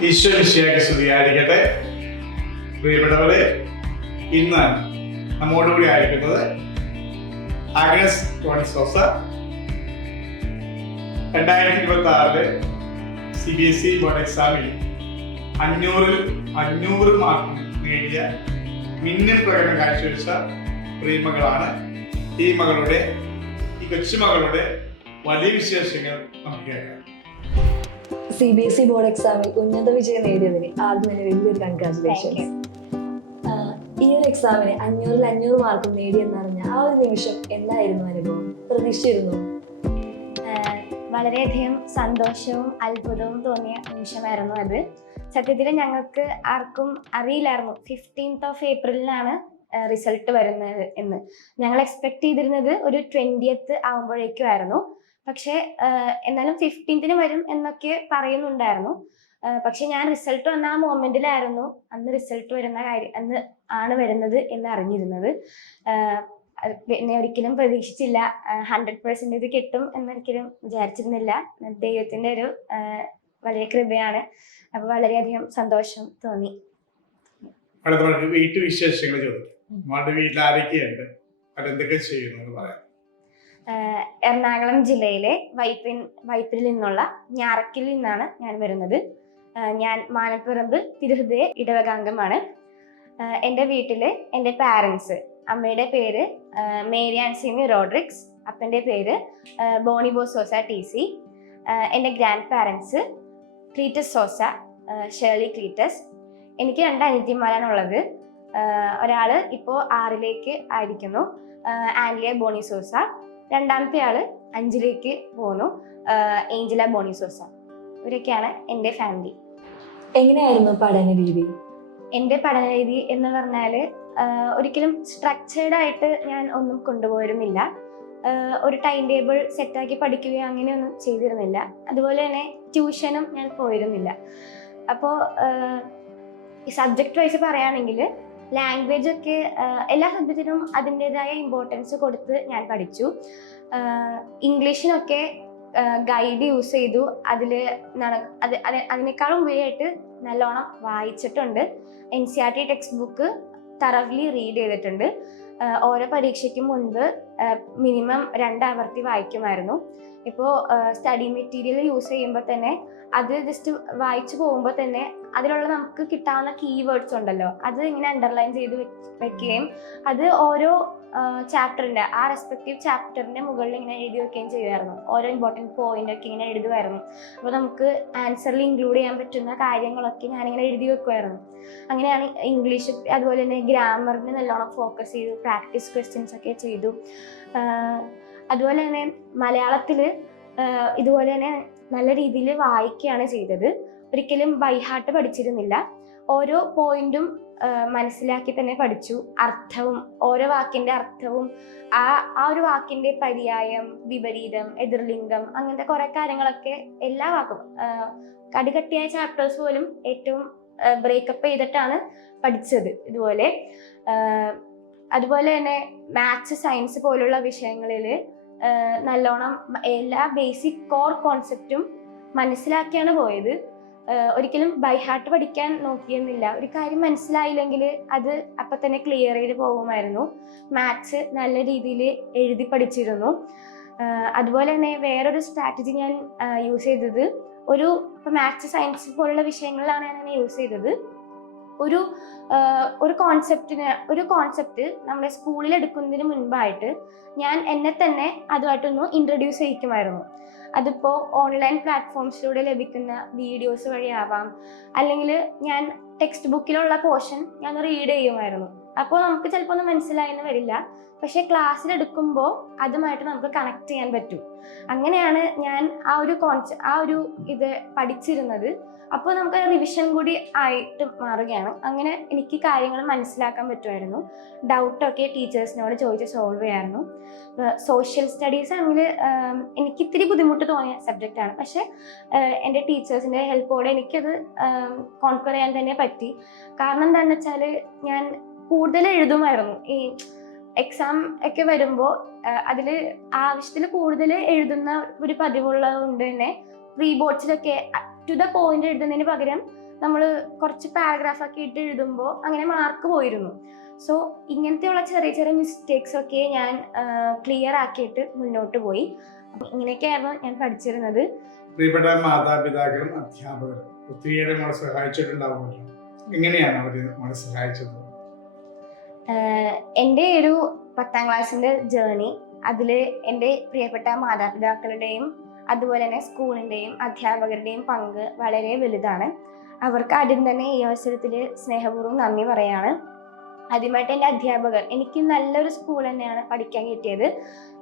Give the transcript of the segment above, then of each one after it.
ഈശ്വര വിഷയാക്കി സ്തുതിയായിരിക്കട്ടെ. പ്രിയപ്പെട്ടവരെ, ഇന്ന് നമ്മോടുകൂടി ആയിരിക്കുന്നത് ആഗ്നസ് ടോണിസോസ. 2026 CBSE ബോർഡ് എക്സാമിൽ 500 മാർക്ക് നേടിയ മിന്നൽ പ്രകടനം കാഴ്ചവെച്ച പ്രിയമകളാണ്. ഈ കൊച്ചുമകളുടെ വലിയ വിശേഷങ്ങൾ നമുക്ക് കേൾക്കാം. CBSE ബോർഡ് എക്സാമിൽ ഉന്നത വിജയം നേടിയതിന് ആദ്യം തന്നെ വലിയൊരു കൺഗ്രാറ്റുലേഷൻസ്. ഈ ഒരു എക്സാമിന് 500 മാർക്ക് നേടിയെന്നറിഞ്ഞ ആ ഒരു നിമിഷം എന്തായിരുന്നു അനുഭവം? പ്രതീക്ഷിച്ചിരുന്നു? വളരെയധികം സന്തോഷവും അത്ഭുതവും തോന്നിയ നിമിഷമായിരുന്നു അത്. സത്യത്തിൽ ഞങ്ങൾക്ക് ആർക്കും അറിയില്ലായിരുന്നു 15th ഏപ്രിലിനാണ് റിസൾട്ട് വരുന്നത് എന്ന്. ഞങ്ങൾ എക്സ്പെക്ട് ചെയ്തിരുന്നത് ഒരു 20th ആകുമ്പോഴേക്കും ആയിരുന്നു. പക്ഷെ എന്നാലും 15th വരും എന്നൊക്കെ പറയുന്നുണ്ടായിരുന്നു. പക്ഷെ ഞാൻ റിസൾട്ട് വന്ന ആ മൊമെന്റിലായിരുന്നു അന്ന് റിസൾട്ട് വരുന്ന കാര്യം, അന്ന് ആണ് വരുന്നത് എന്ന് അറിഞ്ഞിരുന്നത്. പിന്നെ ഒരിക്കലും പ്രതീക്ഷിച്ചില്ല 100% കിട്ടും എന്നൊരിക്കലും വിചാരിച്ചിരുന്നില്ല. ദൈവത്തിന്റെ ഒരു വലിയ കൃപയാണ്. അപ്പൊ വളരെയധികം സന്തോഷം തോന്നി. വീട്ടുവിശേഷങ്ങൾ ചോദിക്കും. വീട്ടിൽ ആരൊക്കെയുണ്ട്, അതെന്തൊക്കെ ചെയ്യുന്നു പറയാം. എറണാകുളം ജില്ലയിലെ വൈപ്പിനിൽ നിന്നുള്ള ഞാറക്കിൽ നിന്നാണ് ഞാൻ വരുന്നത്. ഞാൻ മാനപ്പറമ്പ് തിരുഹൃദയ ഇടവകാംഗമാണ്. എൻ്റെ വീട്ടില് എൻ്റെ പാരൻസ്, അമ്മയുടെ പേര് മേരി ആൻസിമി റോഡ്രിക്സ്, അപ്പൻ്റെ പേര് ബോണിബോ സോസ TC. എൻ്റെ ഗ്രാൻഡ് പാരൻസ് ക്ലീറ്റസ് സോസ, ഷേർലി ക്ലീറ്റസ്. എനിക്ക് 2 അനിയത്തിമാരാണുള്ളത്. ഒരാള് ഇപ്പോൾ 6ലേക്ക് ആയിരിക്കുന്നു, ആൻലിയ ബോണി സോസ. രണ്ടാമത്തെ ആള് 5ലേക്ക് പോകുന്നു, ഏഞ്ചല ബോണി സോസ. ഇവരൊക്കെയാണ് എൻ്റെ ഫാമിലി. എങ്ങനെയായിരുന്നു പഠന രീതി? എൻ്റെ പഠന രീതി എന്ന് പറഞ്ഞാൽ ഒരിക്കലും സ്ട്രക്ചേർഡ് ആയിട്ട് ഞാൻ ഒന്നും കൊണ്ടുപോയിരുന്നില്ല. ഒരു ടൈം ടേബിൾ സെറ്റാക്കി പഠിക്കുകയോ അങ്ങനെയൊന്നും ചെയ്തിരുന്നില്ല. അതുപോലെ തന്നെ ട്യൂഷനും ഞാൻ പോയിരുന്നില്ല. അപ്പോൾ സബ്ജക്റ്റ് വൈസ് പറയുകയാണെങ്കിൽ ലാംഗ്വേജ് ഒക്കെ എല്ലാ സബ്ജക്റ്റിനും അതിൻ്റെതായ ഇമ്പോർട്ടൻസ് കൊടുത്ത് ഞാൻ പഠിച്ചു. ഇംഗ്ലീഷിനൊക്കെ ഗൈഡ് യൂസ് ചെയ്തു. അതിനേക്കാളും ഉപരിയായിട്ട് നല്ലോണം വായിച്ചിട്ടുണ്ട്. NCERT ടെക്സ്റ്റ് ബുക്ക് തറവ്ലി റീഡ് ചെയ്തിട്ടുണ്ട്. ഓരോ പരീക്ഷയ്ക്കും മുൻപ് മിനിമം 2 ആവർത്തി വായിക്കുമായിരുന്നു. ഇപ്പോൾ സ്റ്റഡി മെറ്റീരിയൽ യൂസ് ചെയ്യുമ്പോൾ തന്നെ അത് ജസ്റ്റ് വായിച്ചു പോകുമ്പോൾ തന്നെ അതിലുള്ള നമുക്ക് കിട്ടാവുന്ന കീവേഡ്സ് ഉണ്ടല്ലോ, അത് ഇങ്ങനെ അണ്ടർലൈൻ ചെയ്ത് വെക്കുകയും അത് ഓരോ ചാപ്റ്ററിൻ്റെ ആ റെസ്പെക്റ്റീവ് ചാപ്റ്ററിൻ്റെ മുകളിൽ ഇങ്ങനെ എഴുതി വെക്കുകയും ചെയ്യുമായിരുന്നു. ഓരോ ഇമ്പോർട്ടൻറ്റ് പോയിന്റ് ഒക്കെ ഇങ്ങനെ എഴുതുമായിരുന്നു. അപ്പോൾ നമുക്ക് ആൻസറിൽ ഇൻക്ലൂഡ് ചെയ്യാൻ പറ്റുന്ന കാര്യങ്ങളൊക്കെ ഞാനിങ്ങനെ എഴുതി വെക്കുമായിരുന്നു. അങ്ങനെയാണ് ഇംഗ്ലീഷ്, അതുപോലെ തന്നെ ഗ്രാമറിന് നല്ലോണം ഫോക്കസ് ചെയ്തു, പ്രാക്ടീസ് ക്വസ്റ്റ്യൻസ് ഒക്കെ ചെയ്തു. അതുപോലെ തന്നെ മലയാളത്തിൽ ഇതുപോലെ തന്നെ നല്ല രീതിയിൽ വായിക്കുകയാണ് ചെയ്തത്. ഒരിക്കലും ബൈ ഹാർട്ട് പഠിച്ചിരുന്നില്ല. ഓരോ പോയിന്റും മനസ്സിലാക്കി തന്നെ പഠിച്ചു. അർത്ഥവും ഓരോ വാക്കിന്റെ അർത്ഥവും ആ ഒരു വാക്കിന്റെ പര്യായം, വിപരീതം, എതിർലിംഗം, അങ്ങനത്തെ കുറെ കാര്യങ്ങളൊക്കെ എല്ലാ വാക്കും കടികട്ടിയായ ചാപ്റ്റേഴ്സ് പോലും ഏറ്റവും ബ്രേക്കപ്പ് ചെയ്തിട്ടാണ് പഠിച്ചത്. അതുപോലെ തന്നെ മാത്സ്, സയൻസ് പോലുള്ള വിഷയങ്ങളിൽ നല്ലോണം എല്ലാ ബേസിക് കോർ കോൺസെപ്റ്റും മനസ്സിലാക്കിയാണ് പോയത്. ഒരിക്കലും ബൈ ഹാർട്ട് പഠിക്കാൻ നോക്കിയിരുന്നില്ല. ഒരു കാര്യം മനസ്സിലായില്ലെങ്കിൽ അത് അപ്പം തന്നെ ക്ലിയർ ചെയ്ത് പോകുമായിരുന്നു. മാത്സ് നല്ല രീതിയിൽ എഴുതി പഠിച്ചിരുന്നു. അതുപോലെ തന്നെ വേറൊരു സ്ട്രാറ്റജി ഞാൻ യൂസ് ചെയ്തത്, ഇപ്പം മാത്സ്, സയൻസ് പോലുള്ള വിഷയങ്ങളിലാണ് ഞാൻ യൂസ് ചെയ്തത്. ഒരു കോൺസെപ്റ്റ് നമ്മുടെ സ്കൂളിൽ എടുക്കുന്നതിന് മുൻപായിട്ട് ഞാൻ എന്നെ തന്നെ അതുമായിട്ടൊന്ന് ഇൻട്രൊഡ്യൂസ് ചെയ്യിക്കുമായിരുന്നു. അതിപ്പോൾ ഓൺലൈൻ പ്ലാറ്റ്ഫോംസിലൂടെ ലഭിക്കുന്ന വീഡിയോസ് വഴിയാവാം, അല്ലെങ്കിൽ ഞാൻ ടെക്സ്റ്റ് ബുക്കിലുള്ള പോർഷൻ ഞാൻ റീഡ് ചെയ്യുമായിരുന്നു. അപ്പോൾ നമുക്ക് ചിലപ്പോൾ ഒന്നും മനസ്സിലായെന്ന് വരില്ല, പക്ഷെ ക്ലാസ്സിലെടുക്കുമ്പോൾ അതുമായിട്ട് നമുക്ക് കണക്ട് ചെയ്യാൻ പറ്റും. അങ്ങനെയാണ് ഞാൻ ആ ഒരു ഇത് പഠിച്ചിരുന്നത്. അപ്പോൾ നമുക്ക് റിവിഷൻ കൂടി ആയിട്ട് മാറുകയാണ്. അങ്ങനെ എനിക്ക് കാര്യങ്ങൾ മനസ്സിലാക്കാൻ പറ്റുമായിരുന്നു. ഡൗട്ടൊക്കെ ടീച്ചേഴ്സിനോട് ചോദിച്ച് സോൾവ് ചെയ്യാമായിരുന്നു. സോഷ്യൽ സ്റ്റഡീസ് ആണെങ്കിൽ എനിക്ക് ഇത്തിരി ബുദ്ധിമുട്ട് തോന്നിയ സബ്ജക്റ്റാണ്. പക്ഷെ എൻ്റെ ടീച്ചേഴ്സിൻ്റെ ഹെൽപ്പോടെ എനിക്കത് കോൺക്വർ ചെയ്യാൻ തന്നെ പറ്റി. കാരണം എന്താണെന്ന് വെച്ചാൽ ഞാൻ കൂടുതൽ എഴുതുമായിരുന്നു. ഈ എക്സാം ഒക്കെ വരുമ്പോൾ അതിൽ ആവശ്യത്തിൽ കൂടുതൽ എഴുതുന്ന ഒരു പതിവുള്ളത് കൊണ്ട് തന്നെ പ്രീ ബോർഡ്സിലൊക്കെ ടു ദ പോയിന്റ് എഴുതുന്നതിന് പകരം നമ്മൾ കുറച്ച് പാരഗ്രാഫ് ഒക്കെ ഇട്ട് എഴുതുമ്പോൾ അങ്ങനെ മാർക്ക് പോയിരുന്നു. സോ ഇങ്ങനത്തെയുള്ള ചെറിയ ചെറിയ മിസ്റ്റേക്സ് ഒക്കെ ഞാൻ ക്ലിയർ ആക്കിയിട്ട് മുന്നോട്ട് പോയി. അപ്പം ഇങ്ങനെയൊക്കെയായിരുന്നു ഞാൻ പഠിച്ചിരുന്നത്. പ്രിയപ്പെട്ട മാതാപിതാക്കളും അധ്യാപകരും ഒത്തിരിയേറെ നമ്മളെ സഹായിച്ചിട്ടുണ്ടാവുമല്ലോ. എങ്ങനെയാണ് അവർ നമ്മളെ സഹായിച്ചത്? എൻ്റെ ഒരു 10ാം ക്ലാസ്സിൻ്റെ ജേർണി, അതിൽ എൻ്റെ പ്രിയപ്പെട്ട മാതാപിതാക്കളുടെയും അതുപോലെ തന്നെ സ്കൂളിൻ്റെയും അധ്യാപകരുടെയും പങ്ക് വളരെ വലുതാണ്. അവർക്ക് ആദ്യം തന്നെ ഈ അവസരത്തിൽ സ്നേഹപൂർവ്വം നന്ദി പറയാണ്. ആദ്യമായിട്ട് എൻ്റെ അധ്യാപകർ, എനിക്ക് നല്ലൊരു സ്കൂൾ തന്നെയാണ് പഠിക്കാൻ കിട്ടിയത്.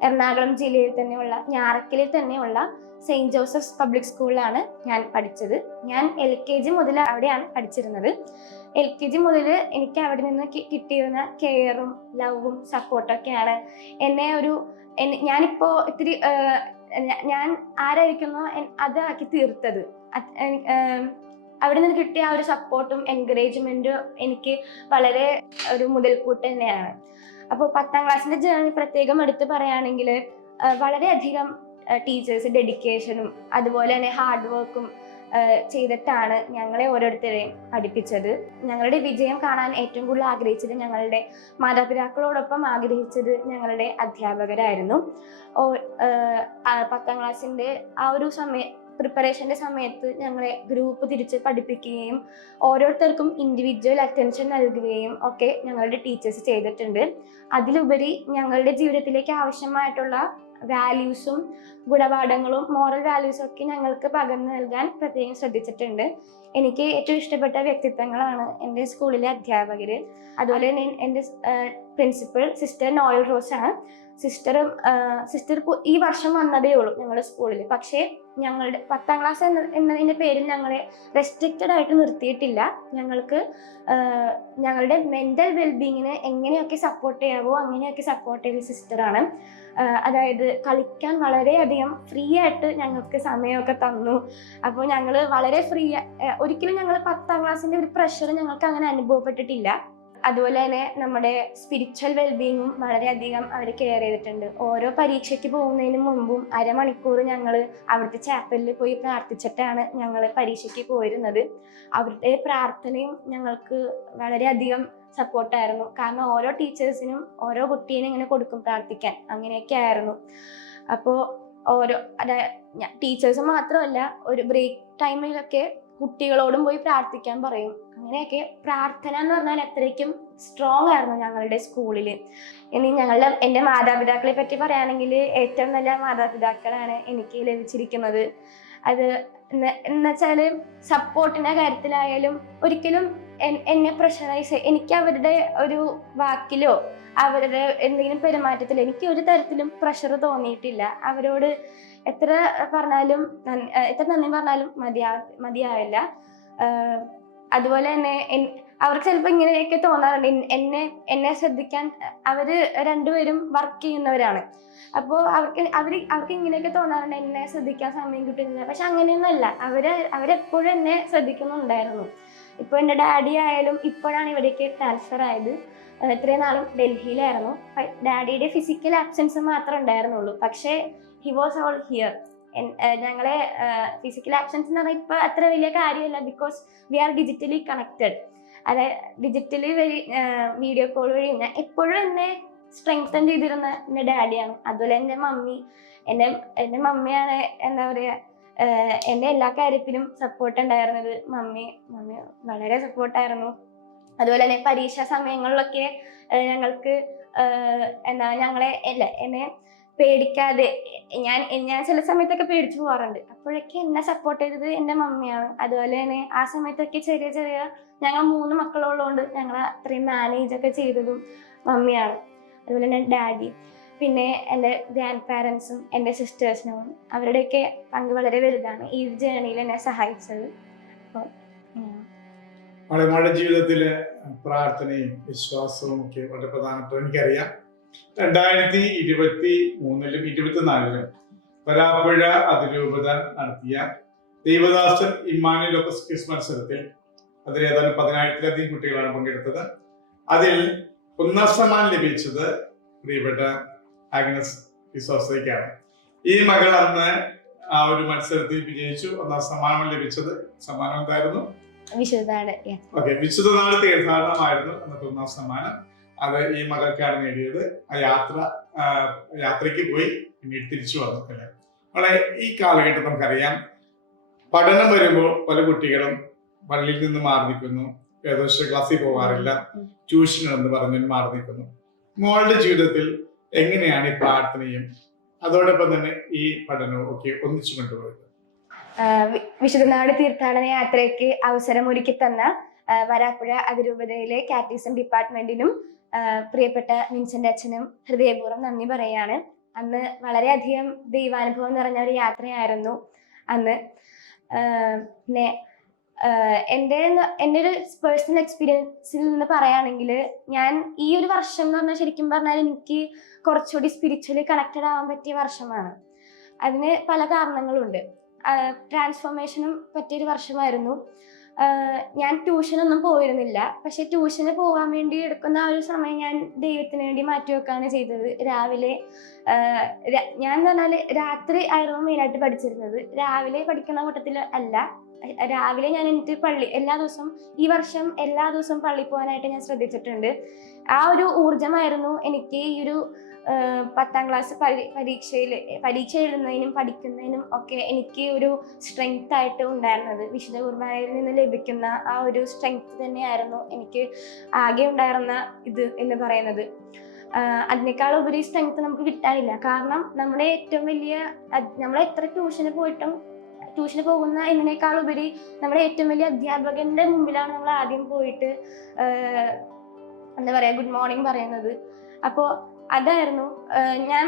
എറണാകുളം ജില്ലയിൽ തന്നെയുള്ള ഞാറക്കലിൽ തന്നെയുള്ള സെയിൻറ്റ് ജോസഫ്സ് പബ്ലിക് സ്കൂളിലാണ് ഞാൻ പഠിച്ചത്. ഞാൻ LKG മുതൽ അവിടെയാണ് പഠിച്ചിരുന്നത്. LKG മുതൽ എനിക്ക് അവിടെ നിന്ന് കിട്ടിയിരുന്ന കെയറും ലവും സപ്പോർട്ടൊക്കെയാണ് എന്നെ ഞാനിപ്പോൾ ഇത്തിരി ഞാൻ ആരായിരിക്കുന്നോ അത് ആക്കി തീർത്തത്. അവിടെ നിന്ന് കിട്ടിയ ആ ഒരു സപ്പോർട്ടും എൻകറേജ്മെന്റും എനിക്ക് വളരെ ഒരു മുതൽക്കൂട്ട് തന്നെയാണ്. അപ്പോൾ 10ാം ക്ലാസ്സിന്റെ ജേർണി പ്രത്യേകം എടുത്ത് പറയുകയാണെങ്കിൽ വളരെയധികം ടീച്ചേഴ്സ് ഡെഡിക്കേഷനും അതുപോലെ തന്നെ ഹാർഡ് വർക്കും ചെയ്തിട്ടാണ് ഞങ്ങളെ ഓരോരുത്തരെയും പഠിപ്പിച്ചത്. ഞങ്ങളുടെ വിജയം കാണാൻ ഏറ്റവും കൂടുതൽ ആഗ്രഹിച്ചത്, ഞങ്ങളുടെ മാതാപിതാക്കളോടൊപ്പം ആഗ്രഹിച്ചത് ഞങ്ങളുടെ അധ്യാപകരായിരുന്നു. 10ാം ക്ലാസ്സിന്റെ ആ ഒരു പ്രിപ്പറേഷന്റെ സമയത്ത് ഞങ്ങളെ ഗ്രൂപ്പ് തിരിച്ച് പഠിപ്പിക്കുകയും ഓരോരുത്തർക്കും ഇൻഡിവിജ്വൽ അറ്റൻഷൻ നൽകുകയും ഒക്കെ ഞങ്ങളുടെ ടീച്ചേഴ്സ് ചെയ്തിട്ടുണ്ട്. അതിലുപരി ഞങ്ങളുടെ ജീവിതത്തിലേക്ക് ആവശ്യമായിട്ടുള്ള വാല്യൂസും ഗുണപാഠങ്ങളും മോറൽ വാല്യൂസും ഒക്കെ ഞങ്ങൾക്ക് പകർന്നു നൽകാൻ പ്രത്യേകം ശ്രദ്ധിച്ചിട്ടുണ്ട്. എനിക്ക് ഏറ്റവും ഇഷ്ടപ്പെട്ട വ്യക്തിത്വങ്ങളാണ് എൻ്റെ സ്കൂളിലെ അധ്യാപകർ. അതുപോലെ തന്നെ എൻ്റെ പ്രിൻസിപ്പൽ സിസ്റ്റർ നോയൽ റോസ് ആണ്. സിസ്റ്റർ ഈ വർഷം വന്നതേ ഉള്ളൂ ഞങ്ങളുടെ സ്കൂളിൽ. പക്ഷേ ഞങ്ങളുടെ 10ാം ക്ലാസ് എന്നതിൻ്റെ പേരിൽ ഞങ്ങളെ റെസ്ട്രിക്റ്റഡ് ആയിട്ട് നിർത്തിയിട്ടില്ല. ഞങ്ങൾക്ക് ഞങ്ങളുടെ മെൻ്റൽ വെൽബീങ്ങിന് എങ്ങനെയൊക്കെ സപ്പോർട്ട് ചെയ്യാവോ അങ്ങനെയൊക്കെ സപ്പോർട്ട് ചെയ്ത സിസ്റ്ററാണ്. അതായത് കളിക്കാൻ വളരെയധികം ഫ്രീ ആയിട്ട് ഞങ്ങൾക്ക് സമയമൊക്കെ തന്നു. അപ്പോൾ ഞങ്ങൾ വളരെ ഒരിക്കലും ഞങ്ങൾ 10ാം ക്ലാസ്സിൻ്റെ ഒരു പ്രഷർ ഞങ്ങൾക്ക് അങ്ങനെ അനുഭവപ്പെട്ടിട്ടില്ല. അതുപോലെ തന്നെ നമ്മുടെ സ്പിരിച്വൽ വെൽബീങ്ങും വളരെയധികം അവർ കെയർ ചെയ്തിട്ടുണ്ട്. ഓരോ പരീക്ഷയ്ക്ക് പോകുന്നതിന് മുമ്പും അരമണിക്കൂർ ഞങ്ങൾ അവിടുത്തെ ചാപ്പലിൽ പോയി പ്രാർത്ഥിച്ചിട്ടാണ് ഞങ്ങൾ പരീക്ഷയ്ക്ക് പോയിരുന്നത്. അവരുടെ പ്രാർത്ഥനയും ഞങ്ങൾക്ക് വളരെയധികം സപ്പോർട്ടായിരുന്നു. കാരണം ഓരോ ടീച്ചേഴ്സിനും ഓരോ കുട്ടീനെ ഇങ്ങനെ കൊടുക്കും പ്രാർത്ഥിക്കാൻ, അങ്ങനെയൊക്കെ ആയിരുന്നു. അപ്പോൾ ടീച്ചേഴ്സ് മാത്രമല്ല, ഒരു ബ്രേക്ക് ടൈമിലൊക്കെ കുട്ടികളോടും പോയി പ്രാർത്ഥിക്കാൻ പറയും. അങ്ങനെയൊക്കെ പ്രാർത്ഥന എന്ന് പറഞ്ഞാൽ അത്രയ്ക്കും സ്ട്രോങ് ആയിരുന്നു ഞങ്ങളുടെ സ്കൂളിൽ. ഇനി എൻ്റെ മാതാപിതാക്കളെ പറ്റി പറയുകയാണെങ്കിൽ ഏറ്റവും നല്ല മാതാപിതാക്കളാണ് എനിക്ക് ലഭിച്ചിരിക്കുന്നത്. അത് എന്നുവെച്ചാൽ സപ്പോർട്ടിൻ്റെ കാര്യത്തിലായാലും ഒരിക്കലും എന്നെ പ്രഷറൈസ്, എനിക്ക് അവരുടെ ഒരു വാക്കിലോ അവരുടെ എന്തെങ്കിലും പെരുമാറ്റത്തിലോ എനിക്ക് ഒരു തരത്തിലും പ്രഷർ തോന്നിയിട്ടില്ല. അവരോട് എത്ര നന്ദി പറഞ്ഞാലും മതിയാവില്ല. അതുപോലെ തന്നെ അവർക്ക് ചിലപ്പോൾ ഇങ്ങനെയൊക്കെ തോന്നാറുണ്ട്. എന്നെ ശ്രദ്ധിക്കാൻ അവര് രണ്ടുപേരും വർക്ക് ചെയ്യുന്നവരാണ്. അപ്പോൾ അവർക്ക് ഇങ്ങനെയൊക്കെ തോന്നാറുണ്ട്, എന്നെ ശ്രദ്ധിക്കാൻ സമയം കിട്ടുന്നില്ല. പക്ഷെ അങ്ങനെയൊന്നുമല്ല, അവരെപ്പോഴും എന്നെ ശ്രദ്ധിക്കുന്നുണ്ടായിരുന്നു. ഇപ്പോൾ എൻ്റെ ഡാഡി ആയാലും ഇപ്പോഴാണ് ഇവിടേക്ക് ട്രാൻസ്ഫർ ആയത്. ഇത്രയും നാളും ഡൽഹിയിലായിരുന്നു. ഡാഡിയുടെ ഫിസിക്കൽ ആബ്സെൻസ് മാത്രമേ ഉണ്ടായിരുന്നുള്ളൂ. പക്ഷേ ഹി വാസ് ഓൾ ഹിയർ. ഞങ്ങളെ ഫിസിക്കൽ ആബ്സെൻസ് എന്ന് പറഞ്ഞാൽ ഇപ്പോൾ അത്ര വലിയ കാര്യമല്ല. Because we are digitally connected. അതായത് ഡിജിറ്റലി വീഡിയോ കോൾ വഴി ഞാൻ എപ്പോഴും എന്നെ സ്ട്രെങ്തൻ ചെയ്തിരുന്ന എൻ്റെ ഡാഡിയാണ്. അതുപോലെ എൻ്റെ മമ്മിയാണ് എന്താ പറയുക, എൻ്റെ എല്ലാ കാര്യത്തിലും സപ്പോർട്ട് ഉണ്ടായിരുന്നത്. മമ്മി വളരെ സപ്പോർട്ടായിരുന്നു. അതുപോലെ തന്നെ പരീക്ഷാ സമയങ്ങളിലൊക്കെ ഞങ്ങൾക്ക് എന്നെ പേടിക്കാതെ, ഞാൻ ചില സമയത്തൊക്കെ പേടിച്ചു പോകാറുണ്ട്. അപ്പോഴൊക്കെ എന്നെ സപ്പോർട്ട് ചെയ്തത് എൻ്റെ മമ്മിയാണ്. അതുപോലെ തന്നെ ആ സമയത്തൊക്കെ ചെറിയ ഞങ്ങൾ 3 മക്കളുള്ളതുകൊണ്ട് ഞങ്ങൾ അത്രയും മാനേജൊക്കെ ചെയ്തതും മമ്മിയാണ്. അതുപോലെ തന്നെ ഡാഡി, പിന്നെ എൻ്റെ ഗ്രാൻഡ് പാരൻസും എൻ്റെ സിസ്റ്റേഴ്സിനും അവരുടെയൊക്കെ പങ്ക് വളരെ വലുതാണ് ഈ ജേർണിയിൽ എന്നെ സഹായിച്ചത്. അപ്പോൾ മലയാള ജീവിതത്തിലെ പ്രാർത്ഥനയും വിശ്വാസവും ഒക്കെ വളരെ പ്രധാനപ്പെട്ട എനിക്കറിയാം. 2023-ലും 2024-ലും വരാപ്പുഴ അതിരൂപത നടത്തിയ ദൈവദാസൻ ഇമ്മാനുവൽ ലോപ്പസ് ക്വിസ് മത്സരത്തിൽ അതിൽ ഏതാണ്ട് 10,000-ലധികം കുട്ടികളാണ് പങ്കെടുത്തത്. അതിൽ 1ാം സമ്മാനം ലഭിച്ചത് പ്രിയപ്പെട്ട ആഗ്നസ് ക്രിസോസ്റ്റയ്ക്കാണ്. ഈ മകൾ അന്ന് ആ ഒരു മത്സരത്തിൽ വിജയിച്ചു. ഒന്നാം സമ്മാനം ലഭിച്ചത്. സമ്മാനം എന്തായിരുന്നു? വിശുദ്ധനാട്. ഓക്കെ, വിശുദ്ധനാട് തീർത്ഥാടനമായിരുന്നു അന്നത്തെ ഒന്നാം സമ്മാനം. അത് ഈ മകൾക്കാണ് നേടിയത്. ആ യാത്രയ്ക്ക് പോയി പിന്നീട് തിരിച്ചു വന്നു അല്ലേ. നമ്മളെ ഈ കാലഘട്ടം നമുക്കറിയാം, പഠനം വരുമ്പോൾ പല കുട്ടികളും പള്ളിയിൽ നിന്ന് മാറി നിൽക്കുന്നു, ഏകദേശം ക്ലാസ്സിൽ പോകാറില്ല, ട്യൂഷൻ എന്ന് പറഞ്ഞ് മാറി നിൽക്കുന്നു. മോളുടെ ജീവിതത്തിൽ എങ്ങനെയാണ് ഈ പ്രാർത്ഥനയും അതോടൊപ്പം തന്നെ ഈ പഠനവും ഒക്കെ ഒന്നിച്ചു കൊണ്ടുപോയത്? വിശുദ്ധനാട് തീർത്ഥാടന യാത്രയ്ക്ക് അവസരമൊരുക്കി തന്ന വരാപ്പുഴ അതിരൂപതയിലെ കാറ്റീസം ഡിപ്പാർട്ട്മെന്റിനും പ്രിയപ്പെട്ട വിൻസെന്റ് അച്ഛനും ഹൃദയപൂർവ്വം നന്ദി പറയാണ്. അന്ന് വളരെയധികം ദൈവാനുഭവം നിറഞ്ഞ ഒരു യാത്രയായിരുന്നു അന്ന്. പിന്നെ എൻ്റെ ഒരു പേഴ്സണൽ എക്സ്പീരിയൻസിൽ നിന്ന് പറയുകയാണെങ്കിൽ, ഞാൻ ഈ ഒരു വർഷം എന്ന് പറഞ്ഞാൽ ശരിക്കും പറഞ്ഞാൽ എനിക്ക് കുറച്ചുകൂടി സ്പിരിച്വലി കണക്റ്റഡ് ആവാൻ പറ്റിയ വർഷമാണ്. അതിന് പല കാരണങ്ങളുണ്ട്. ട്രാൻസ്ഫോർമേഷനും പറ്റിയൊരു വർഷമായിരുന്നു. ഞാൻ ട്യൂഷനൊന്നും പോയിരുന്നില്ല, പക്ഷെ ട്യൂഷന് പോകാൻ വേണ്ടി എടുക്കുന്ന ആ ഒരു സമയം ഞാൻ ദൈവത്തിന് വേണ്ടി മാറ്റിവെക്കുകയാണ് ചെയ്തത്. രാവിലെ ഞാൻ എന്ന് പറഞ്ഞാൽ രാത്രി ആയിരുന്നു മെയിനായിട്ട് പഠിച്ചിരുന്നത്. രാവിലെ പഠിക്കുന്ന കൂട്ടത്തിൽ അല്ല. രാവിലെ ഞാൻ എനിക്ക് എല്ലാ ദിവസവും ഈ വർഷം എല്ലാ ദിവസവും പള്ളിയിൽ പോകാനായിട്ട് ഞാൻ ശ്രദ്ധിച്ചിട്ടുണ്ട്. ആ ഒരു ഊർജമായിരുന്നു എനിക്ക് ഈ ഒരു 10ാം ക്ലാസ് പരീക്ഷ എഴുതുന്നതിനും പഠിക്കുന്നതിനും ഒക്കെ എനിക്ക് ഒരു സ്ട്രെങ്ത് ആയിട്ട് ഉണ്ടായിരുന്നത്. വിശുദ്ധ കുർബാനയിൽ നിന്ന് ലഭിക്കുന്ന ആ ഒരു സ്ട്രെങ്ത് തന്നെയായിരുന്നു എനിക്ക് ആകെ ഉണ്ടായിരുന്ന ഇത് എന്ന് പറയുന്നത്. അതിനേക്കാൾ ഉപരി സ്ട്രെങ്ത് നമുക്ക് കിട്ടാനില്ല. കാരണം നമ്മുടെ ഏറ്റവും വലിയ നമ്മൾ എത്ര ട്യൂഷന് പോകുന്ന എന്നതിനേക്കാൾ ഉപരി നമ്മുടെ ഏറ്റവും വലിയ അധ്യാപകന്റെ മുമ്പിലാണ് നമ്മൾ ആദ്യം പോയിട്ട് എന്താ പറയാ ഗുഡ് മോർണിംഗ് പറയുന്നത്. അപ്പോൾ അതായിരുന്നു ഞാൻ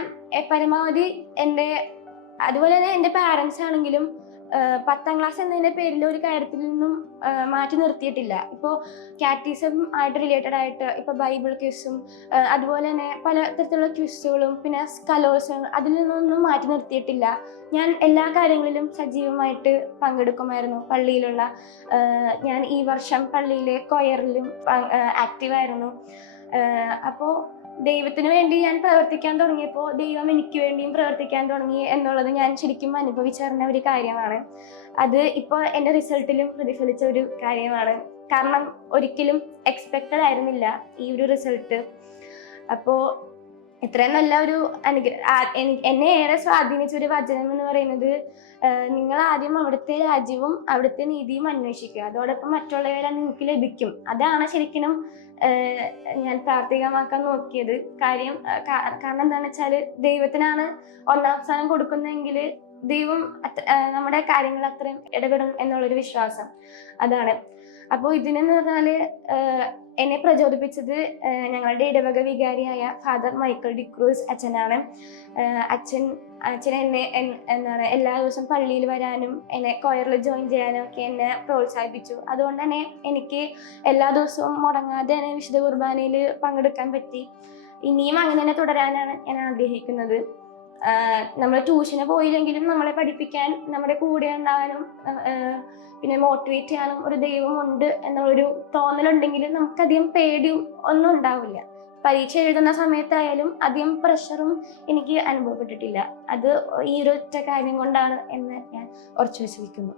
പരമാവധി അതുപോലെ തന്നെ എൻ്റെ പാരൻസ് ആണെങ്കിലും 10ാം ക്ലാസ് എന്നതിന്റെ പേരിൽ ഒരു കാര്യത്തിൽ നിന്നും മാറ്റി നിർത്തിയിട്ടില്ല. ഇപ്പോൾ കാറ്റീസം ആയിട്ട് റിലേറ്റഡ് ആയിട്ട് ഇപ്പോൾ ബൈബിൾ ക്വിസും അതുപോലെ തന്നെ പല തരത്തിലുള്ള ക്വിസുകളും പിന്നെ കലോത്സവം അതിൽ നിന്നൊന്നും മാറ്റി നിർത്തിയിട്ടില്ല. ഞാൻ എല്ലാ കാര്യങ്ങളിലും സജീവമായിട്ട് പങ്കെടുക്കുമായിരുന്നു. പള്ളിയിലുള്ള ഞാൻ ഈ വർഷം പള്ളിയിലെ കൊയറിലും ആക്റ്റീവായിരുന്നു. അപ്പോൾ ദൈവത്തിന് വേണ്ടി ഞാൻ പ്രവർത്തിക്കാൻ തുടങ്ങിയപ്പോൾ ദൈവം എനിക്ക് വേണ്ടിയും പ്രവർത്തിക്കാൻ തുടങ്ങി എന്നുള്ളത് ഞാൻ ശരിക്കും അനുഭവിച്ചറിഞ്ഞ ഒരു കാര്യമാണ്. അത് ഇപ്പോൾ എൻ്റെ റിസൾട്ടിലും പ്രതിഫലിച്ച ഒരു കാര്യമാണ്. കാരണം ഒരിക്കലും എക്സ്പെക്റ്റഡ് ആയിരുന്നില്ല ഈ ഒരു റിസൾട്ട്. അപ്പോൾ ഇത്രയും നല്ല ഒരു എന്നെ ഏറെ സ്വാധീനിച്ച ഒരു വചനം എന്ന് പറയുന്നത്, നിങ്ങൾ ആദ്യം അവിടുത്തെ രാജ്യവും അവിടുത്തെ നീതിയും അന്വേഷിക്കുക, അതോടൊപ്പം മറ്റുള്ളവരെ നിങ്ങൾക്ക് ലഭിക്കും. അതാണ് ശരിക്കും ഞാൻ പ്രാർത്ഥികമാക്കാൻ നോക്കിയത്. കാരണം എന്താണെന്ന് വെച്ചാൽ ദൈവത്തിനാണ് ഒന്നാം സ്ഥാനം കൊടുക്കുന്നതെങ്കിൽ ദൈവം നമ്മുടെ കാര്യങ്ങൾ അത്രയും ഇടപെടും എന്നുള്ളൊരു വിശ്വാസം അതാണ്. അപ്പോൾ ഇതിനെന്ന് പറഞ്ഞാല് എന്നെ പ്രചോദിപ്പിച്ചത് ഞങ്ങളുടെ ഇടവക വികാരിയായ ഫാദർ മൈക്കിൾ ഡിക്രൂസ് അച്ഛനാണ്. അച്ഛൻ എന്നെ എന്താണ് എല്ലാ ദിവസവും പള്ളിയിൽ വരാനും എന്നെ കൊയറിൽ ജോയിൻ ചെയ്യാനും ഒക്കെ എന്നെ പ്രോത്സാഹിപ്പിച്ചു. അതുകൊണ്ട് തന്നെ എനിക്ക് എല്ലാ ദിവസവും മുടങ്ങാതെ തന്നെ വിശുദ്ധ കുർബാനയിൽ പങ്കെടുക്കാൻ പറ്റി. ഇനിയും അങ്ങനെ തന്നെ തുടരാനാണ് ഞാൻ ആഗ്രഹിക്കുന്നത്. നമ്മൾ ട്യൂഷന് പോയില്ലെങ്കിലും നമ്മളെ പഠിപ്പിക്കാൻ നമ്മുടെ കൂടെ ഉണ്ടാകാനും പിന്നെ മോട്ടിവേറ്റ് ചെയ്യാനും ഒരു ദൈവമുണ്ട് എന്നുള്ളൊരു തോന്നലുണ്ടെങ്കിൽ നമുക്കധികം പേടിയും ഒന്നും ഉണ്ടാവില്ല. പരീക്ഷ എഴുതുന്ന സമയത്തായാലും അധികം പ്രഷറും എനിക്ക് അനുഭവപ്പെട്ടിട്ടില്ല. അത് ഈ ഒരു ഒറ്റ കാര്യം കൊണ്ടാണ് എന്ന് ഞാൻ ഉറച്ചു വിശ്വസിക്കുന്നു.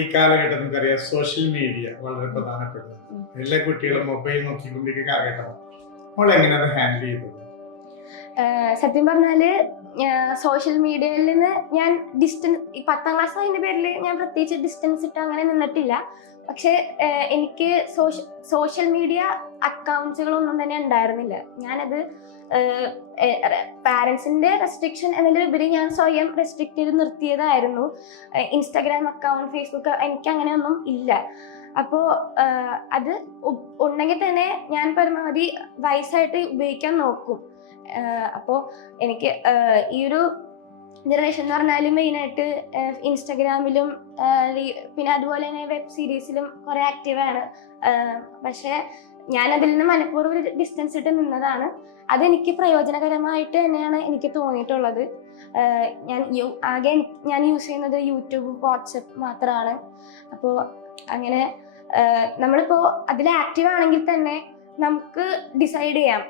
ഈ കാലഘട്ടം നമുക്കറിയാം, സോഷ്യൽ മീഡിയ വളരെ പ്രധാനപ്പെട്ടതാണ്. എല്ലാ കുട്ടികളും മൊബൈൽ നോക്കിക്കൊണ്ടിരിക്കുന്ന കാലഘട്ടമാണ്. നമ്മൾ എങ്ങനെയാണ് ഹാൻഡിൽ ചെയ്തത്? സത്യം പറഞ്ഞാല് സോഷ്യൽ മീഡിയയിൽ നിന്ന് ഞാൻ ഡിസ്റ്റൻസ് 10ാം ക്ലാസ് അതിന്റെ പേരിൽ ഞാൻ പ്രത്യേകിച്ച് ഡിസ്റ്റൻസ് ഇട്ട് അങ്ങനെ നിന്നിട്ടില്ല. പക്ഷെ എനിക്ക് സോഷ്യൽ മീഡിയ അക്കൗണ്ട്സുകളൊന്നും തന്നെ ഉണ്ടായിരുന്നില്ല. ഞാനത് പാരൻസിന്റെ റെസ്ട്രിക്ഷൻ എന്നതിലുപരി ഞാൻ സ്വയം റെസ്ട്രിക്ട് ചെയ്ത് നിർത്തിയതായിരുന്നു. ഇൻസ്റ്റാഗ്രാം അക്കൗണ്ട്, ഫേസ്ബുക്ക് എനിക്ക് അങ്ങനെയൊന്നും ഇല്ല. അപ്പോൾ അത് ഉണ്ടെങ്കിൽ തന്നെ ഞാൻ പരമാവധി വയസ്സായിട്ട് ഉപയോഗിക്കാൻ നോക്കും. അപ്പോൾ എനിക്ക് ഈ ഒരു ജനറേഷൻ എന്ന് പറഞ്ഞാൽ മെയിനായിട്ട് ഇൻസ്റ്റഗ്രാമിലും പിന്നെ അതുപോലെ തന്നെ വെബ് സീരീസിലും കുറേ ആക്റ്റീവാണ്. പക്ഷേ ഞാനതിൽ നിന്ന് മനഃപൂർവ്വം ഒരു ഡിസ്റ്റൻസ് ഇട്ട് നിന്നതാണ്. അതെനിക്ക് പ്രയോജനകരമായിട്ട് തന്നെയാണ് എനിക്ക് തോന്നിയിട്ടുള്ളത്. ഞാൻ യൂസ് ചെയ്യുന്നത് യൂട്യൂബ്, വാട്സപ്പ് മാത്രമാണ്. അപ്പോൾ അങ്ങനെ നമ്മളിപ്പോൾ അതിൽ ആക്റ്റീവ് ആണെങ്കിൽ തന്നെ നമുക്ക് ഡിസൈഡ് ചെയ്യാം.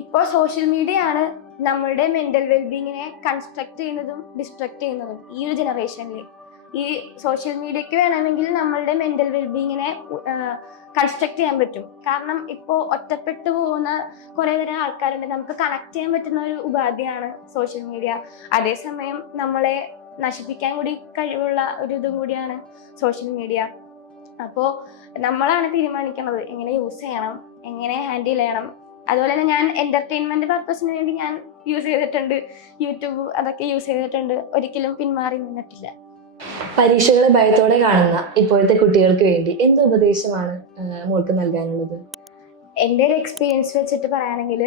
ഇപ്പോൾ സോഷ്യൽ മീഡിയ ആണ് നമ്മളുടെ മെന്റൽ വെൽബീങ്ങിനെ കൺസ്ട്രക്ട് ചെയ്യുന്നതും ഡിസ്ട്രക്ട് ചെയ്യുന്നതും ഈ ഒരു ജനറേഷനിൽ ഈ സോഷ്യൽ മീഡിയക്ക് വേണമെങ്കിൽ നമ്മളുടെ മെന്റൽ വെൽബീങ്ങിനെ കൺസ്ട്രക്ട് ചെയ്യാൻ പറ്റും. കാരണം ഇപ്പോൾ ഒറ്റപ്പെട്ടു പോകുന്ന കുറേ തരം ആൾക്കാരുണ്ട്. നമുക്ക് കണക്ട് ചെയ്യാൻ പറ്റുന്ന ഒരു ഉപാധിയാണ് സോഷ്യൽ മീഡിയ. അതേസമയം നമ്മളെ നശിപ്പിക്കാൻ കൂടി കഴിവുള്ള ഒരു ഇതും കൂടിയാണ് സോഷ്യൽ മീഡിയ. അപ്പോൾ നമ്മളാണ് തീരുമാനിക്കുന്നത് എങ്ങനെ യൂസ് ചെയ്യണം, എങ്ങനെ ഹാൻഡിൽ ചെയ്യണം. അതുപോലെ തന്നെ ഞാൻ എന്റർടൈൻമെന്റ് പർപ്പസിന് വേണ്ടി ഞാൻ യൂസ് ചെയ്തിട്ടുണ്ട്, യൂട്യൂബ് അതൊക്കെ യൂസ് ചെയ്തിട്ടുണ്ട്. ഒരിക്കലും പിന്മാറി നിന്നിട്ടില്ല. പരീക്ഷകളെ ഭയത്തോടെ കാണുന്ന ഇപ്പോഴത്തെ കുട്ടികൾക്ക് വേണ്ടി എന്ത് ഉപദേശമാണ് മോൾക്ക് നൽകാനുള്ളത്? എൻ്റെ ഒരു എക്സ്പീരിയൻസ് വെച്ചിട്ട് പറയുകയാണെങ്കിൽ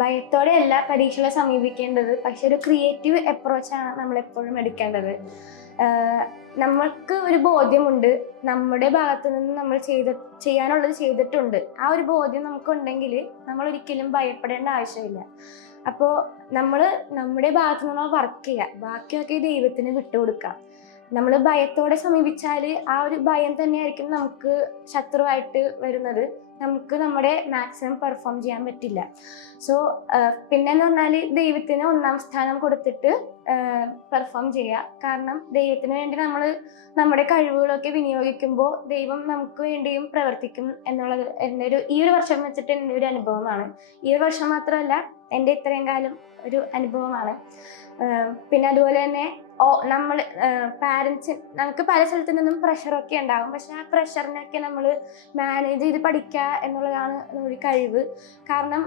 ഭയത്തോടെയല്ല പരീക്ഷകളെ സമീപിക്കേണ്ടത്, പക്ഷെ ഒരു ക്രിയേറ്റീവ് അപ്രോച്ചാണ് നമ്മൾ എപ്പോഴും എടുക്കേണ്ടത്. നമ്മൾക്ക് ഒരു ബോധ്യമുണ്ട്, നമ്മുടെ ഭാഗത്തു നിന്ന് നമ്മൾ ചെയ്യാനുള്ളത് ചെയ്തിട്ടുണ്ട്. ആ ഒരു ബോധ്യം നമുക്കുണ്ടെങ്കിൽ നമ്മൾ ഒരിക്കലും ഭയപ്പെടേണ്ട ആവശ്യമില്ല. അപ്പോൾ നമ്മൾ നമ്മുടെ ഭാഗത്തു നിന്ന് വർക്ക് ചെയ്യുക, ബാക്കിയൊക്കെ ദൈവത്തിന് വിട്ടുകൊടുക്കുക. നമ്മൾ ഭയത്തോടെ സമീപിച്ചാൽ ആ ഒരു ഭയം തന്നെയായിരിക്കും നമുക്ക് ശത്രുവായിട്ട് വരുന്നത്. നമുക്ക് നമ്മുടെ മാക്സിമം പെർഫോം ചെയ്യാൻ പറ്റില്ല. സോ പിന്നെന്ന് പറഞ്ഞാൽ ദൈവത്തിന് ഒന്നാം സ്ഥാനം കൊടുത്തിട്ട് പെർഫോം ചെയ്യുക. കാരണം ദൈവത്തിന് വേണ്ടി നമ്മൾ നമ്മുടെ കഴിവുകളൊക്കെ വിനിയോഗിക്കുമ്പോൾ ദൈവം നമുക്ക് വേണ്ടിയും പ്രവർത്തിക്കും എന്നുള്ളത് ഈ ഒരു വർഷം വെച്ചിട്ട് എൻ്റെ ഒരു അനുഭവമാണ്. ഈ ഒരു വർഷം മാത്രമല്ല, എൻ്റെ ഇത്രയും കാലം ഒരു അനുഭവമാണ്. പിന്നെ അതുപോലെ തന്നെ നമ്മൾ പാരൻസ്, നമുക്ക് പല സ്ഥലത്തു നിന്നും പ്രഷറൊക്കെ ഉണ്ടാകും. പക്ഷെ ആ പ്രഷറിനൊക്കെ നമ്മൾ മാനേജ് ചെയ്ത് പഠിക്കുക എന്നുള്ളതാണ് ഒരു കഴിവ്. കാരണം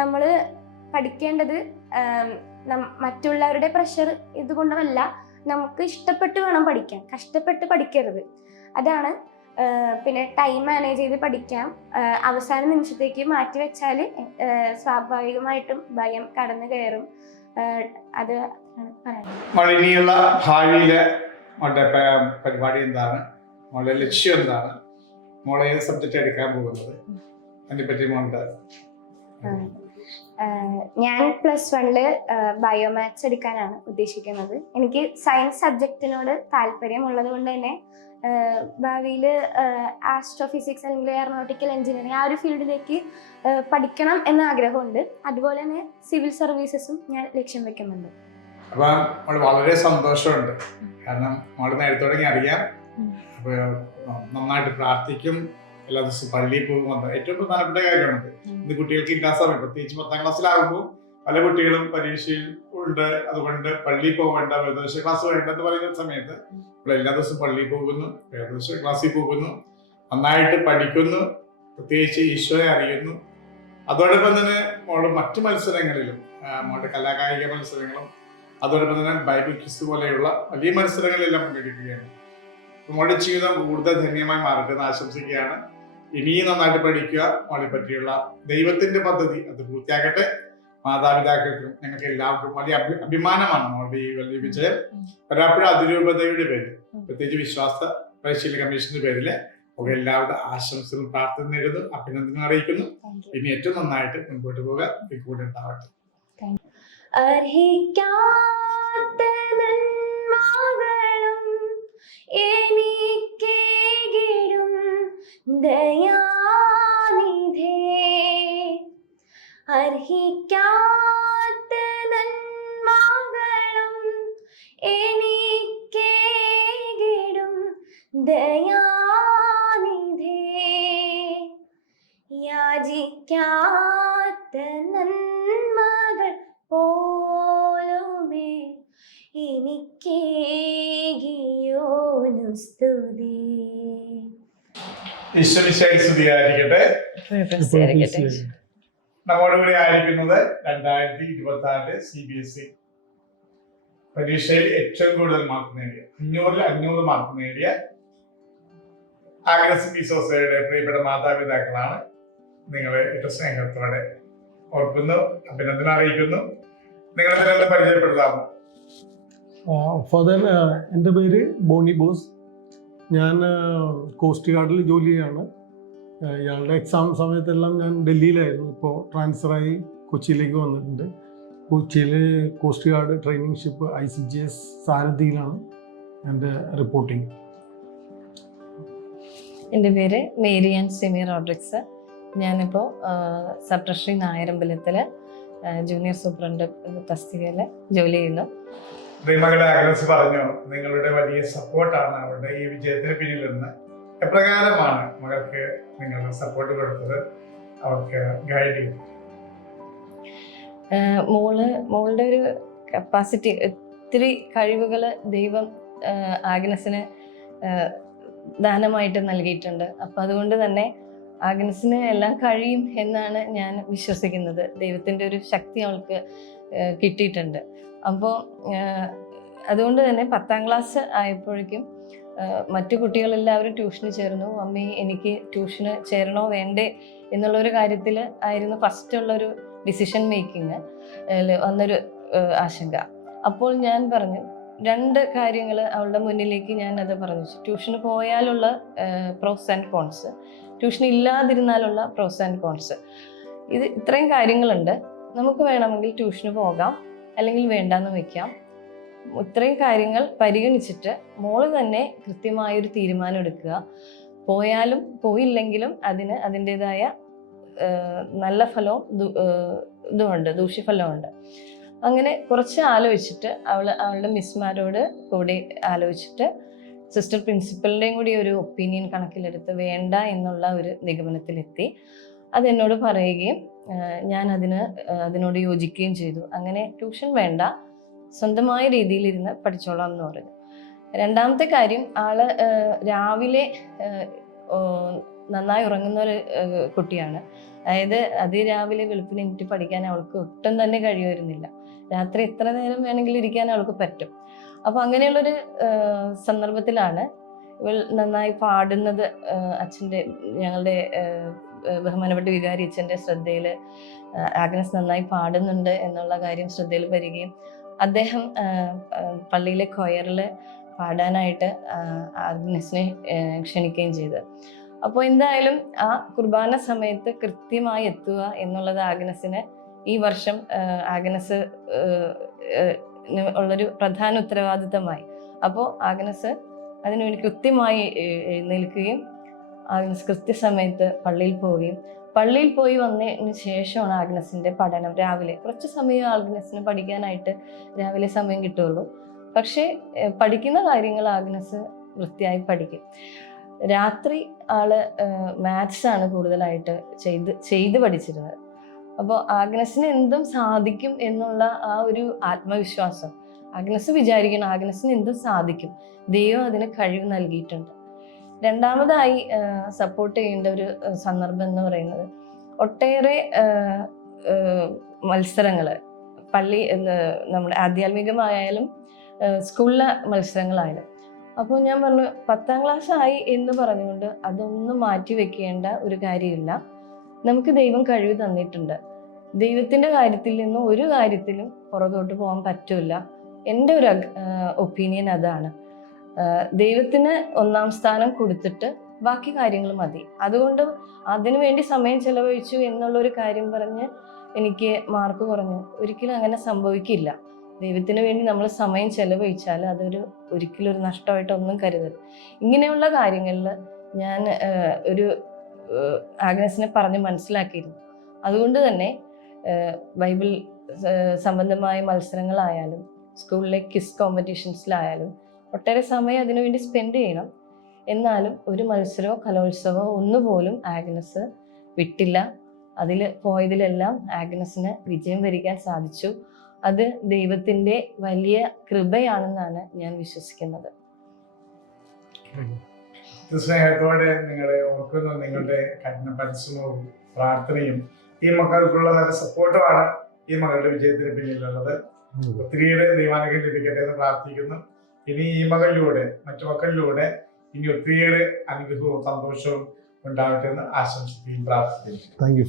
നമ്മൾ പഠിക്കേണ്ടത് മറ്റുള്ളവരുടെ പ്രഷർ ഇതുകൊണ്ടല്ല, നമുക്ക് ഇഷ്ടപ്പെട്ട് വേണം പഠിക്കാൻ, കഷ്ടപ്പെട്ട് പഠിക്കരുത്. അതാണ്. പിന്നെ ടൈം മാനേജ് ചെയ്ത് പഠിക്കാം. അവസാന നിമിഷത്തേക്ക് മാറ്റി വെച്ചാൽ സ്വാഭാവികമായിട്ടും ഭയം കടന്നു കയറും. അത് ഇനിയുള്ള ഭാവിയിലെ മോളുടെ പരിപാടി എന്താണ്, മോളുടെ ലക്ഷ്യം എന്താണ്, മോളെ ഏത് സബ്ജക്റ്റ് എടുക്കാൻ പോകുന്നത്, അതിനെപ്പറ്റി മോളുടെ? ഞാൻ +1 ബയോമാത്സ് എടുക്കാനാണ് ഉദ്ദേശിക്കുന്നത്. എനിക്ക് സയൻസ് സബ്ജക്റ്റിനോട് താല്പര്യമുള്ളത് കൊണ്ട് തന്നെ ഭാവിയിൽ ആസ്ട്രോഫിസിക്സ് അല്ലെങ്കിൽ എയറോനോട്ടിക്കൽ എഞ്ചിനീയറിംഗ് ആ ഒരു ഫീൽഡിലേക്ക് പഠിക്കണം എന്ന ആഗ്രഹമുണ്ട്. അതുപോലെ തന്നെ സിവിൽ സർവീസസും ഞാൻ ലക്ഷ്യം വെക്കുന്നുണ്ട്. അപ്പൊ മോള് വളരെ സന്തോഷമുണ്ട്. കാരണം മോള് നേരത്തെ തുടങ്ങി അറിയാം. അപ്പൊ നന്നായിട്ട് പ്രാർത്ഥിക്കും, എല്ലാ ദിവസവും പള്ളിയിൽ പോകുമ്പോൾ ഏറ്റവും പ്രധാനപ്പെട്ട കാര്യമാണത്. ഇത് കുട്ടികൾക്ക് ഇല്ലാത്ത സമയം, പ്രത്യേകിച്ച് 10ാം ക്ലാസ്സിലാകുമ്പോൾ പല കുട്ടികളും പരീക്ഷയിൽ ഉണ്ട്, അതുകൊണ്ട് പള്ളിയിൽ പോകേണ്ട, വേദോശ ക്ലാസ് വേണ്ടെന്ന് പറയുന്ന സമയത്ത് ഇപ്പോൾ എല്ലാ ദിവസവും പള്ളിയിൽ പോകുന്നു, വേദോശ ക്ലാസ്സിൽ പോകുന്നു, നന്നായിട്ട് പഠിക്കുന്നു, പ്രത്യേകിച്ച് ഈശോയെ അറിയുന്നു. അതോടൊപ്പം തന്നെ മോള് മറ്റു മത്സരങ്ങളിലും, മോളുടെ കലാകായിക മത്സരങ്ങളും അതോടൊപ്പം തന്നെ ബൈബിൾ ക്വിസ് പോലെയുള്ള വലിയ മത്സരങ്ങളിലെല്ലാം പങ്കെടുക്കുകയാണ്. മോളുടെ ജീവിതം കൂടുതൽ ധന്യമായി മാറട്ടെ എന്ന് ആശംസിക്കുകയാണ്. ഇനിയും നന്നായിട്ട് പഠിക്കുക. മോളെ പറ്റിയുള്ള ദൈവത്തിന്റെ പദ്ധതി അത് പൂർത്തിയാക്കട്ടെ. മാതാപിതാക്കൾക്കും ഞങ്ങൾക്ക് എല്ലാവർക്കും വലിയ അഭിമാനമാണ് മോളുടെ ഈ വലിയ വിജയം. പരാപ്പുഴ അതിരൂപതയുടെ പേരിൽ, പ്രത്യേകിച്ച് വിശ്വാസ പരിശീലന കമ്മീഷന്റെ പേരിൽ ഒക്കെ എല്ലാവിധ ആശംസകളും പ്രാർത്ഥന നേരുന്നു, അഭിനന്ദനം അറിയിക്കുന്നു. ഇനി ഏറ്റവും നന്നായിട്ട് മുൻപോട്ട് പോവുക, കൂടെ ഉണ്ടാവട്ടെ. അർഹിക്കാത്ത നന്മകളും എനിക്കേകിടും ദയാനിധേ, അർഹിക്കാത്ത നന്മകളും എനിക്കേകിടും ദയാനിധേ, യാചിക്കാത്ത നന്മകൾ പോലുമേ എനിക്കേകിയോനു സ്തുതി. ഈശ്വരശായി സ്തുതിയായിരിക്കട്ടെ. നമ്മോടുകൂടി ആയിരിക്കുന്നത് 2026 CBSE പരീക്ഷയിൽ ഏറ്റവും കൂടുതൽ മാർക്ക് നേടിയ 500 മാർക്ക് നേടിയ ആഗ്രസ് പീസോസയുടെ പ്രിയപ്പെട്ട മാതാപിതാക്കളാണ്. നിങ്ങളെ ഏറ്റവും സ്നേഹത്തോടെ ഓർക്കുന്നു, അഭിനന്ദനം അറിയിക്കുന്നു. നിങ്ങളെ പരിചയപ്പെടുത്താമോ? ഫാദർ, എൻ്റെ പേര് ബോണി ബോസ്. ഞാൻ കോസ്റ്റ് ഗാർഡിൽ ജോലി ചെയ്യാണ്. ഇയാളുടെ എക്സാം സമയത്തെല്ലാം ഞാൻ ഡൽഹിയിലായിരുന്നു. ഇപ്പോൾ ട്രാൻസ്ഫറായി കൊച്ചിയിലേക്ക് വന്നിട്ടുണ്ട്. കൊച്ചിയിൽ coast guard training ship ICGS സാരഥിയിലാണ് എൻ്റെ റിപ്പോർട്ടിങ്. എൻ്റെ പേര് മേരി ആൻഡ് സെമി റോഡ്രിക്സ്. ഞാനിപ്പോൾ സബ് ട്രഷറി നായരമ്പലത്തിൽ ജൂനിയർ സൂപ്രണ്ട് തസ്തികയിൽ ജോലി ചെയ്യുന്നു. മകളെ അഗ്നസ് പറഞ്ഞു നിങ്ങളുടെ വലിയ സപ്പോർട്ടാണ് അവരുടെ ഈ വിജയത്തിന് പിന്നിലെന്ന്. എപ്രകാരമാണ് മകൾക്ക് നിങ്ങളുടെ സപ്പോർട്ട് കൊടുത്തത്, അവർക്ക് ഗൈഡ് ചെയ്തു? മോളുടെ ഒരു കപ്പാസിറ്റി, ഒത്തിരി കഴിവുകൾ ദൈവം ആഗ്നസിന് ദാനമായിട്ട് നൽകിയിട്ടുണ്ട്. അപ്പം അതുകൊണ്ട് തന്നെ ആഗ്നസിന് എല്ലാം കഴിയും എന്നാണ് ഞാൻ വിശ്വസിക്കുന്നത്. ദൈവത്തിൻ്റെ ഒരു ശക്തി അവൾക്ക് കിട്ടിയിട്ടുണ്ട്. അപ്പോൾ അതുകൊണ്ട് തന്നെ 10ാം ക്ലാസ് ആയപ്പോഴേക്കും മറ്റു കുട്ടികളെല്ലാവരും ട്യൂഷന് ചേർന്നു. അമ്മേ എനിക്ക് ട്യൂഷന് ചേരണോ വേണ്ടേ എന്നുള്ളൊരു കാര്യത്തിൽ ആയിരുന്നു ഫസ്റ്റുള്ളൊരു ഡിസിഷൻ മേക്കിങ് വന്നൊരു ആശങ്ക. അപ്പോൾ ഞാൻ പറഞ്ഞു 2 കാര്യങ്ങൾ അവളുടെ മുന്നിലേക്ക് ഞാൻ അത് പറഞ്ഞു. ട്യൂഷന് പോയാലുള്ള പ്രോസ് ആൻഡ് കോൺസ്, ട്യൂഷൻ ഇല്ലാതിരുന്നാലുള്ള പ്രോസ് ആൻഡ് കോൺസ്. ഇത്രയും കാര്യങ്ങളുണ്ട്. നമുക്ക് വേണമെങ്കിൽ ട്യൂഷന് പോകാം, അല്ലെങ്കിൽ വേണ്ടാന്ന് വെക്കാം. ഇത്രയും കാര്യങ്ങൾ പരിഗണിച്ചിട്ട് മോള് തന്നെ കൃത്യമായൊരു തീരുമാനം എടുക്കുക. പോയാലും പോയില്ലെങ്കിലും അതിന് അതിൻ്റെതായ നല്ല ഫലവും ഇതുമുണ്ട്, ദൂഷ്യഫലമുണ്ട്. അങ്ങനെ കുറച്ച് ആലോചിച്ചിട്ട് അവളുടെ മിസ്മാരോട് കൂടി ആലോചിച്ചിട്ട് സിസ്റ്റർ പ്രിൻസിപ്പലിൻ്റെയും കൂടി ഒരു ഒപ്പീനിയൻ കണക്കിലെടുത്ത് വേണ്ട എന്നുള്ള ഒരു നിഗമനത്തിലെത്തി. അതെന്നോട് പറയുകയും ഞാൻ അതിനോട് യോജിക്കുകയും ചെയ്തു. അങ്ങനെ ട്യൂഷൻ വേണ്ട, സ്വന്തമായ രീതിയിലിരുന്ന് പഠിച്ചോളാം എന്ന് പറഞ്ഞു. 2ാമത്തെ കാര്യം, ആള് രാവിലെ നന്നായി ഉറങ്ങുന്ന ഒരു കുട്ടിയാണ്. അതായത് അതിരാവിലെ വെളുപ്പിന് എണീറ്റ് പഠിക്കാൻ അവൾക്ക് ഒട്ടും തന്നെ കഴിയുമായിരുന്നില്ല. രാത്രി എത്ര നേരം വേണമെങ്കിലും ഇരിക്കാൻ അവൾക്ക് പറ്റും. അപ്പോൾ അങ്ങനെയുള്ളൊരു സന്ദർഭത്തിലാണ് ഇവൾ നന്നായി പാടുന്നത് ഞങ്ങളുടെ ബഹുമാനപ്പെട്ട വികാരി അച്ഛൻ്റെ ശ്രദ്ധയിൽ ആഗ്നസ് നന്നായി പാടുന്നുണ്ട് എന്നുള്ള കാര്യം ശ്രദ്ധയിൽ വരികയും അദ്ദേഹം പള്ളിയിലെ കൊയറിൽ പാടാനായിട്ട് ആഗ്നസിനെ ക്ഷണിക്കുകയും ചെയ്തു. അപ്പോൾ എന്തായാലും ആ കുർബാന സമയത്ത് കൃത്യമായി എത്തുക എന്നുള്ളത് ആഗ്നസിന് ഈ വർഷം ആഗ്നസ് ഉള്ളൊരു പ്രധാന ഉത്തരവാദിത്തമായി. അപ്പോൾ ആഗ്നസ് അതിനുവേണ്ടി കൃത്യമായി എഴുന്നേൽക്കുകയും ആഗ്നസ് കൃത്യസമയത്ത് പള്ളിയിൽ പോവുകയും പള്ളിയിൽ പോയി വന്നതിന് ശേഷമാണ് ആഗ്നസിൻ്റെ പഠനം. രാവിലെ കുറച്ച് സമയം ആഗ്നസിന് പഠിക്കാനായിട്ട് രാവിലെ സമയം കിട്ടുള്ളൂ. പക്ഷേ പഠിക്കുന്ന കാര്യങ്ങൾ ആഗ്നസ് വൃത്തിയായി പഠിക്കും. രാത്രി ആള് മാത്സ് ആണ് കൂടുതലായിട്ട് ചെയ്ത് പഠിച്ചിരുന്നത്. അപ്പോൾ ആഗ്നസിന് എന്തും സാധിക്കും എന്നുള്ള ആ ഒരു ആത്മവിശ്വാസം ആഗ്നസ് വിചാരിക്കണം, ആഗ്നസിന് എന്തും സാധിക്കും, ദൈവം അതിന് കഴിവ് നൽകിയിട്ടുണ്ട്. 2ാമതായി സപ്പോർട്ട് ചെയ്യേണ്ട ഒരു സന്ദർഭം എന്ന് പറയുന്നത് ഒട്ടേറെ മത്സരങ്ങൾ, പള്ളി നമ്മുടെ ആധ്യാത്മികമായാലും സ്കൂളിലെ മത്സരങ്ങളായാലും. അപ്പോൾ ഞാൻ പറഞ്ഞു 10ാം ക്ലാസ് ആയി എന്ന് പറഞ്ഞുകൊണ്ട് അതൊന്നും മാറ്റി വെക്കേണ്ട ഒരു കാര്യമില്ല. നമുക്ക് ദൈവം കഴിവ് തന്നിട്ടുണ്ട്. ദൈവത്തിൻ്റെ കാര്യത്തിൽ നിന്നും ഒരു കാര്യത്തിലും പുറകോട്ട് പോകാൻ പറ്റില്ല. എൻ്റെ ഒരു ഒപ്പീനിയൻ അതാണ്. ദൈവത്തിന് 1ാം സ്ഥാനം കൊടുത്തിട്ട് ബാക്കി കാര്യങ്ങൾ മതി. അതുകൊണ്ട് അതിനു വേണ്ടി സമയം ചെലവഴിച്ചു എന്നുള്ളൊരു കാര്യം പറഞ്ഞ് എനിക്ക് മാർക്ക് കുറഞ്ഞു, ഒരിക്കലും അങ്ങനെ സംഭവിക്കില്ല. ദൈവത്തിന് വേണ്ടി നമ്മൾ സമയം ചെലവഴിച്ചാൽ ഒരിക്കലും ഒരു നഷ്ടമായിട്ടൊന്നും കരുതരുത്. ഇങ്ങനെയുള്ള കാര്യങ്ങളിൽ ഞാൻ ഒരു ആഗ്നസിനെ പറഞ്ഞ് മനസ്സിലാക്കിയിരുന്നു. അതുകൊണ്ട് തന്നെ ബൈബിൾ സംബന്ധമായ മത്സരങ്ങളായാലും സ്കൂളിലെ ക്വിസ് കോമ്പറ്റീഷൻസിലായാലും ഒട്ടേറെ സമയം അതിനുവേണ്ടി സ്പെൻഡ് ചെയ്യണം. എന്നാലും ഒരു മത്സരമോ കലോത്സവമോ ഒന്നുപോലും ആഗ്നസ് വിട്ടില്ല. അതിൽ പോയതിലെല്ലാം ആഗ്നസിന് വിജയം വരിക്കാൻ സാധിച്ചു. അത് ദൈവത്തിൻ്റെ വലിയ കൃപയാണെന്നാണ് ഞാൻ വിശ്വസിക്കുന്നത്. സ്നേഹത്തോടെ നിങ്ങളെ ഓർക്കുന്നു. നിങ്ങളുടെ കഠിന പരിശ്രമവും പ്രാർത്ഥനയും ഈ മക്കൾക്കുള്ള നല്ല സപ്പോർട്ടുമാണ് ഈ മകളുടെ വിജയത്തിന് പിന്നിലുള്ളത്. ഒത്തിരിയുടെ ദൈവാനുഗ്രഹം ലഭിക്കട്ടെ എന്ന് പ്രാർത്ഥിക്കുന്നു. ഇനി ഈ മകളിലൂടെ മറ്റു മക്കളിലൂടെ ഇനി ഒത്തിരിയേറെ അനുഗ്രഹവും സന്തോഷവും ഉണ്ടാവട്ടെ എന്ന് ആശംസിക്കുകയും പ്രാർത്ഥിക്കുന്നു. Thank you.